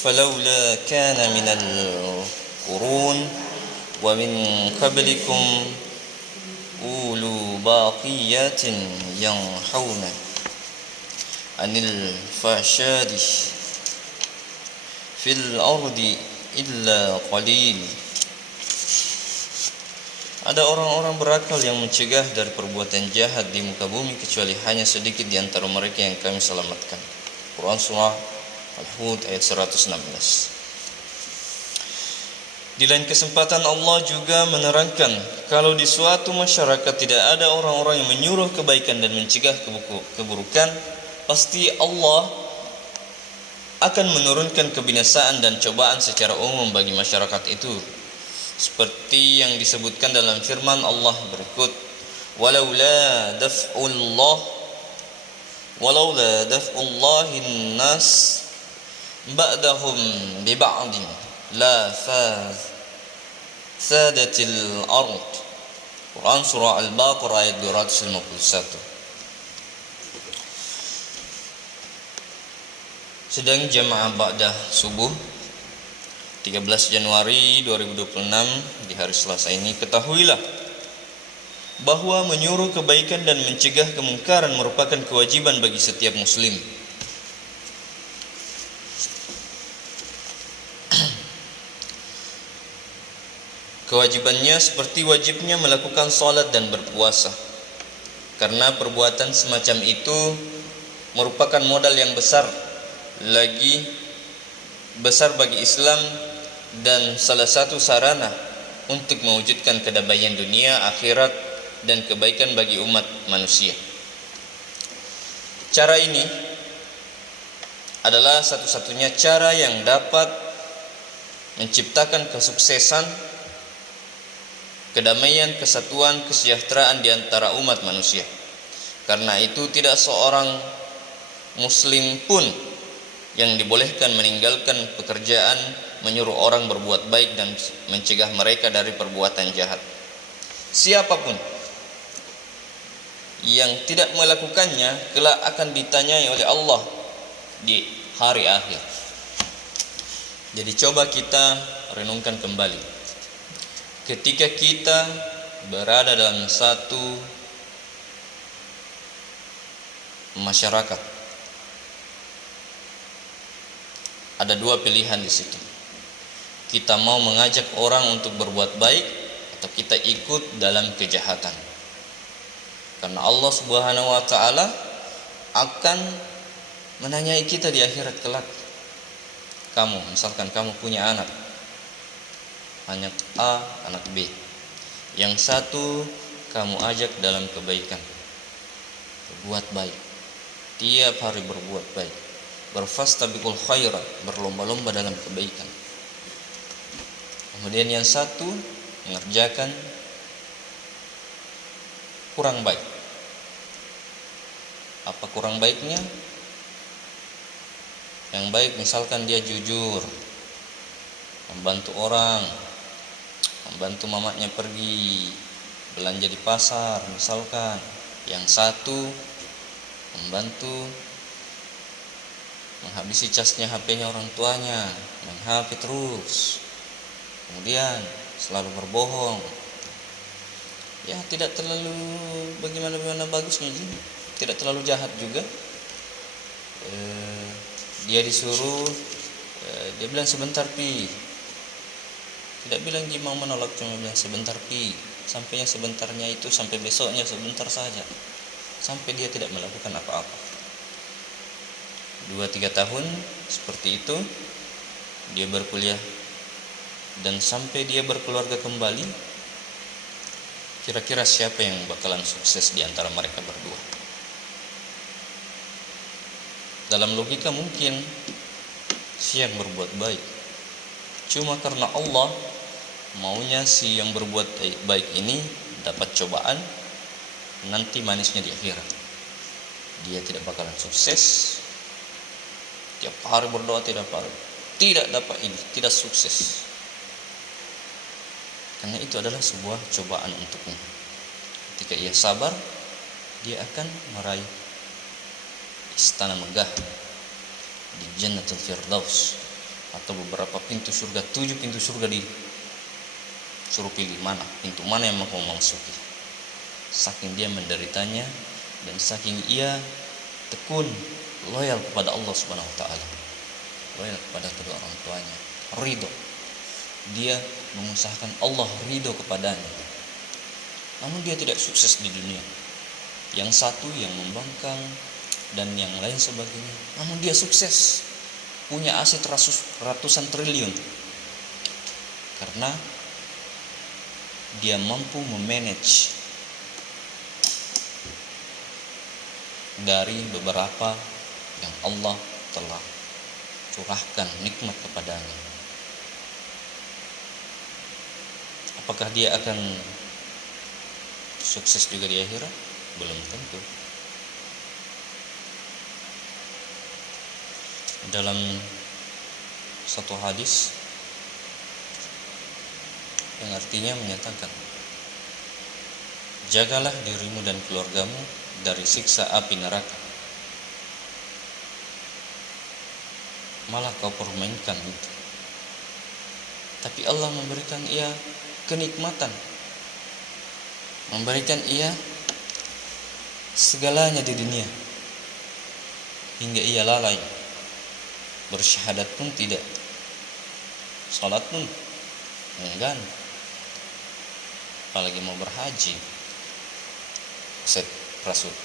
فلولا كان من القرون ومن قبلكم أولو باقيات ينحون عن الفحشاء في الأرض إلا قليل. Ada orang-orang berakal yang mencegah dari perbuatan jahat di muka bumi kecuali hanya sedikit di antara mereka yang kami selamatkan. Quran Surah Al-Hud ayat 116. Di lain kesempatan Allah juga menerangkan kalau di suatu masyarakat tidak ada orang-orang yang menyuruh kebaikan dan mencegah keburukan, pasti Allah akan menurunkan kebinasaan dan cobaan secara umum bagi masyarakat itu. Seperti yang disebutkan dalam firman Allah berikut, walaula daf'ullahin nas ba'dahum bi ba'din la sadatil ard. Quran surah Al-Baqarah ayat 251. Sedang jamaah ba'dah subuh 13 Januari 2026 di hari Selasa ini, ketahuilah bahwa menyuruh kebaikan dan mencegah kemungkaran merupakan kewajiban bagi setiap muslim. Kewajibannya seperti wajibnya melakukan salat dan berpuasa, karena perbuatan semacam itu merupakan modal yang besar bagi Islam dan salah satu sarana untuk mewujudkan kedamaian dunia, akhirat, dan kebaikan bagi umat manusia. Cara ini adalah satu-satunya cara yang dapat menciptakan kesuksesan, kedamaian, kesatuan, kesejahteraan di antara umat manusia. Karena itu tidak seorang muslim pun yang dibolehkan meninggalkan pekerjaan menyuruh orang berbuat baik dan mencegah mereka dari perbuatan jahat. Siapapun yang tidak melakukannya kelak akan ditanyai oleh Allah di hari akhir. Jadi coba kita renungkan kembali. Ketika kita berada dalam satu masyarakat, ada dua pilihan di situ. Kita mau mengajak orang untuk berbuat baik atau kita ikut dalam kejahatan. Karena Allah Subhanahu wa taala akan menanyai kita di akhirat kelak. Misalkan kamu punya anak A, anak B. Yang satu kamu ajak dalam kebaikan, berbuat baik, tiap hari berbuat baik, berfastabiqul khairat, berlomba-lomba dalam kebaikan. Kemudian yang satu mengerjakan kurang baik. Apa kurang baiknya? Yang baik misalkan dia jujur, membantu orang, membantu mamanya pergi belanja di pasar misalkan. Yang satu membantu menghabisi casnya HP-nya orang tuanya, main HP terus. Kemudian selalu berbohong. Ya tidak terlalu bagaimana bagusnya, tidak terlalu jahat juga. Dia disuruh, dia bilang sebentar pi. Tidak bilang dia mau menolak, cuma bilang sebentar pi. Sampainya sebentarnya itu sampai besoknya sebentar saja, sampai dia tidak melakukan apa-apa. 2-3 tahun seperti itu dia berkuliah dan sampai dia berkeluarga kembali, kira-kira siapa yang bakalan sukses di antara mereka berdua? Dalam logika mungkin si yang berbuat baik. Cuma karena Allah maunya si yang berbuat baik ini dapat cobaan, nanti manisnya di akhirat. Dia tidak bakalan sukses. Tiap hari berdoa tidak dapat ini, tidak sukses. Karena itu adalah sebuah cobaan untuknya. Ketika ia sabar, dia akan meraih istana megah di Jannatul Firdaus, atau beberapa pintu surga, 7 pintu surga disuruh pilih pintu mana yang mau masuki. Saking dia menderitanya dan saking ia tekun loyal kepada Allah Subhanahu wa taala, loyal kepada kedua orang tuanya, ridho. Dia mengusahakan Allah ridho kepadanya. Namun dia tidak sukses di dunia. Yang satu yang membangkang dan yang lain sebagainya. Namun dia sukses, punya aset ratusan triliun. Karena dia mampu memanage dari beberapa yang Allah telah curahkan nikmat kepadanya. Apakah dia akan sukses juga di akhirat? Belum tentu. Dalam satu hadis yang artinya menyatakan, jagalah dirimu dan keluargamu dari siksa api neraka, malah kau permainkan itu. Tapi Allah memberikan ia kenikmatan, memberikan ia segalanya di dunia, hingga ia lalai. Bersyahadat pun tidak, salat pun enggan, apalagi mau berhaji. Aset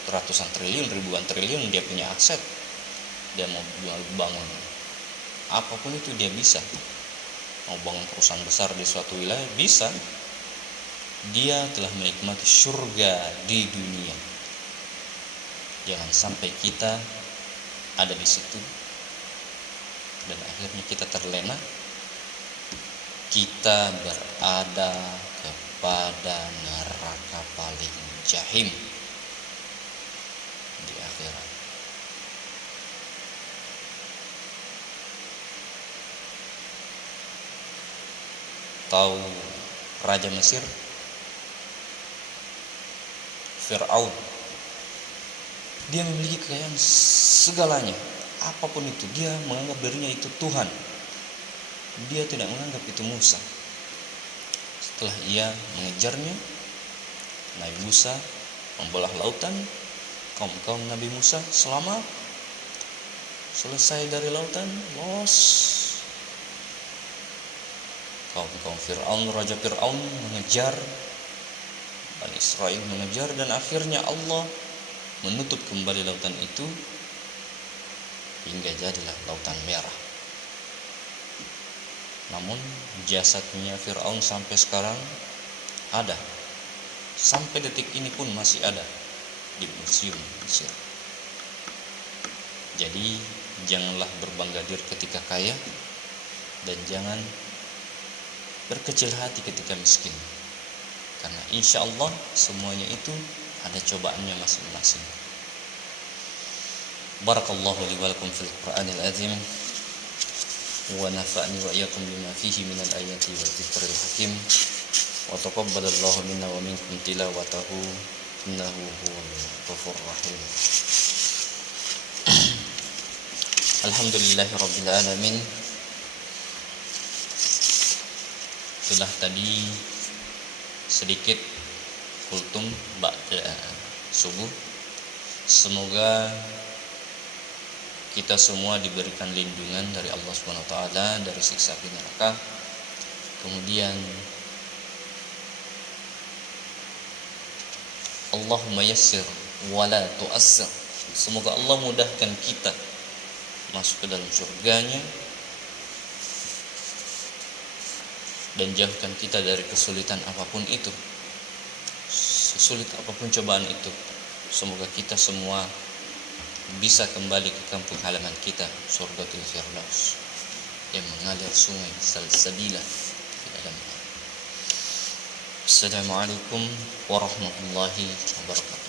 ratusan triliun, ribuan triliun dia punya aset. Dia mau bangun apapun itu dia bisa. Mau bangun perusahaan besar di suatu wilayah bisa. Dia telah menikmati surga di dunia. Jangan sampai kita ada di situ dan akhirnya kita terlena, kita berada kepada neraka paling jahim di akhirat. Tahu Raja Mesir Fir'aun? Dia memiliki kekayaan segalanya, apapun itu dia menganggap dirinya itu Tuhan. Dia tidak menganggap itu Musa. Setelah ia mengejarnya, Nabi Musa membelah lautan, kaum Nabi Musa selamat. Selesai dari lautan, los. Kaum Fir'aun, Raja Fir'aun mengejar, Bani Israel mengejar, dan akhirnya Allah menutup kembali lautan itu hingga jadilah lautan merah. Namun jasadnya Fir'aun sampai sekarang ada, sampai detik ini pun masih ada di museum Mesir. Jadi janganlah berbangga diri ketika kaya, dan jangan berkecil hati ketika miskin, karena insya Allah semuanya itu ada cobaannya masing-masing. Barakallahu li wa lakum fil Qur'anil azim, wa nafa'ni wa iyyakum bima fihi minal ayati wa dzikril hakim, wa taqabbalallahu minna wa minkum tilawatahu innahu huwal ghafurur rahim. Alhamdulillahirabbil alamin. Sudah tadi sedikit kultum ba'da subuh. Semoga kita semua diberikan lindungan dari Allah Subhanahu wa taala dari siksa api neraka. Kemudian Allahumma yassir wa la tu'assir. Semoga Allah mudahkan kita masuk ke dalam surganya dan jauhkan kita dari kesulitan apapun itu, sesulit apapun cobaan itu. Semoga kita semua bisa kembali ke kampung halaman kita, Surgatul Firdaus yang mengalir sungai salsabila di dalamnya. Assalamualaikum warahmatullahi wabarakatuh.